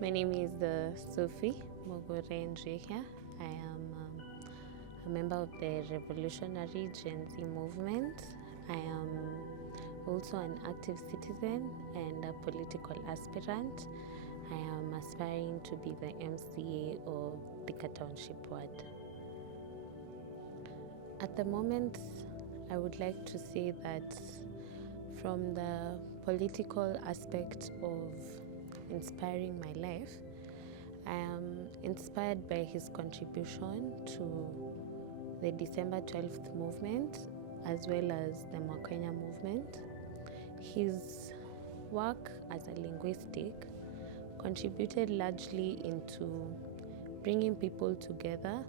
My name is Sophie Mugure Njehia. I am a member of the revolutionary Gen Z movement. I am also an active citizen and a political aspirant. I am aspiring to be the MCA of Thika Township Ward. At the moment, I would like to say that from the political aspect of inspiring my life, I am inspired by his contribution to the December 12th movement as well as the Kenya movement. His work as a linguistic contributed largely into bringing people together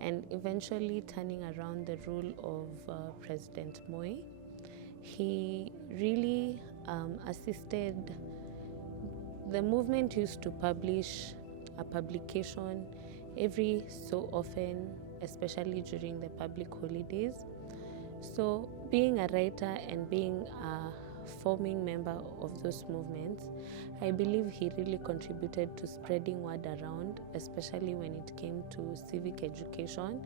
and eventually turning around the rule of President Moi. He really assisted. The movement used to publish a publication every so often, especially during the public holidays. So being a writer and being a forming member of those movements, I believe he really contributed to spreading word around, especially when it came to civic education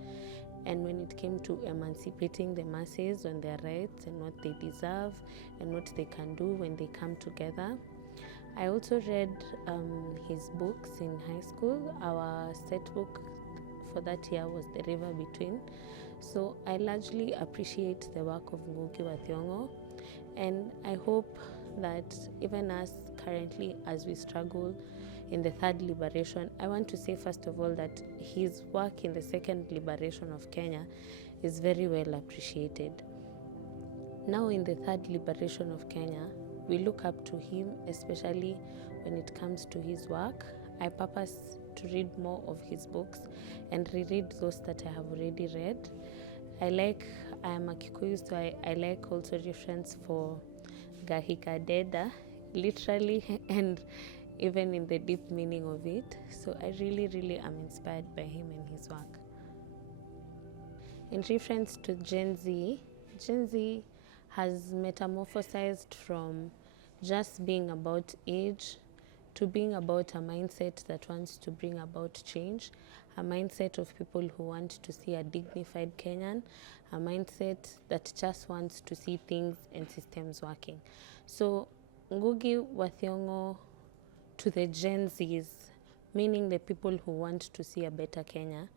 and when it came to emancipating the masses on their rights and what they deserve and what they can do when they come together. I also read his books in high school. Our set book for that year was The River Between. So I largely appreciate the work of Ngugi wa Thiong'O, and I hope that even us currently, as we struggle in the third liberation, I want to say first of all that his work in the second liberation of Kenya is very well appreciated. Now in the third liberation of Kenya, we look up to him, especially when it comes to his work. I purpose to read more of his books and reread those that I have already read. I am a Kikuyu, so I like also reference for Gahika Deda, literally and even in the deep meaning of it. So I really am inspired by him and his work. In reference to Gen Z has metamorphosized from just being about age to being about a mindset that wants to bring about change, a mindset of people who want to see a dignified Kenyan, a mindset that just wants to see things and systems working. So Ngugi wa Thiong'O to the Gen Zs, meaning the people who want to see a better Kenya,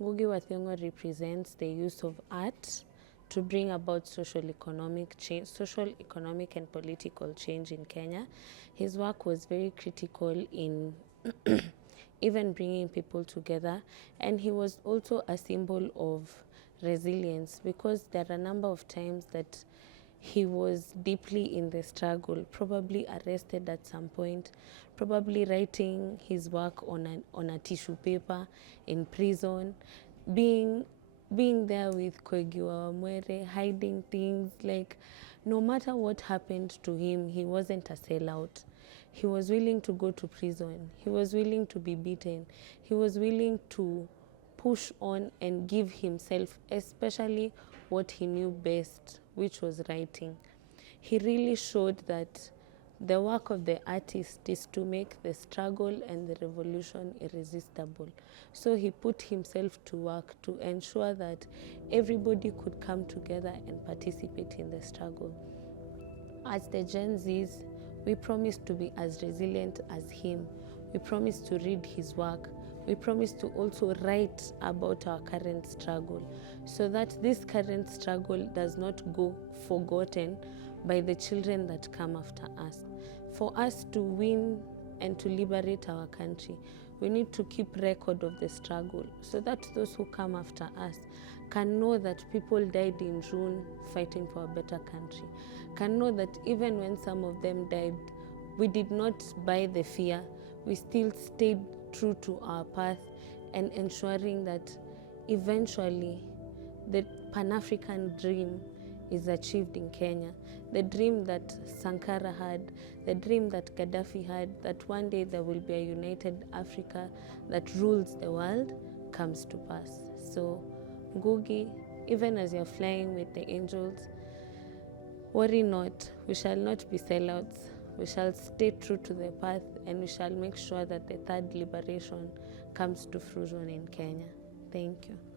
Ngugi wa Thiong'O represents the use of art to bring about social, economic, and political change in Kenya. His work was very critical in even bringing people together, and he was also a symbol of resilience, because there are a number of times that he was deeply in the struggle, probably arrested at some point, probably writing his work on a tissue paper in prison, being there with Koigi wa Wamwere, hiding things. Like, no matter what happened to him, he wasn't a sellout. He was willing to go to prison. He was willing to be beaten. He was willing to push on and give himself, especially what he knew best, which was writing. He really showed that the work of the artist is to make the struggle and the revolution irresistible. So he put himself to work to ensure that everybody could come together and participate in the struggle. As the Gen Zs, we promise to be as resilient as him. We promise to read his work. We promise to also write about our current struggle, so that this current struggle does not go forgotten by the children that come after us. For us to win and to liberate our country, we need to keep record of the struggle, so that those who come after us can know that people died in June fighting for a better country, can know that even when some of them died, we did not buy the fear. We still stayed true to our path and ensuring that eventually the Pan-African dream is achieved in Kenya. The dream that Sankara had, the dream that Gaddafi had, that one day there will be a united Africa that rules the world, comes to pass. So Ngugi, even as you're flying with the angels, worry not, we shall not be sellouts. we shall stay true to the path, and we shall make sure that the third liberation comes to fruition in Kenya. Thank you.